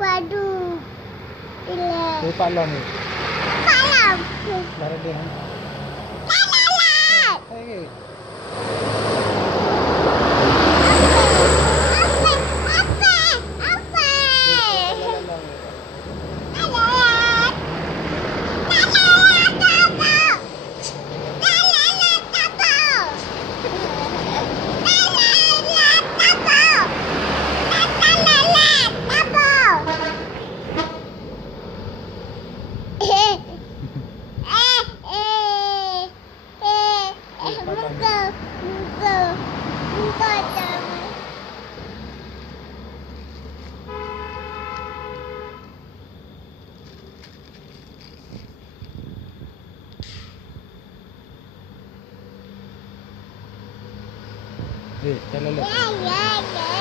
Waduh. Gila. Ini palam ni. Salam. Lara dia. Lalat. Hey. Eh, jalan lah. Ya, ya, ya.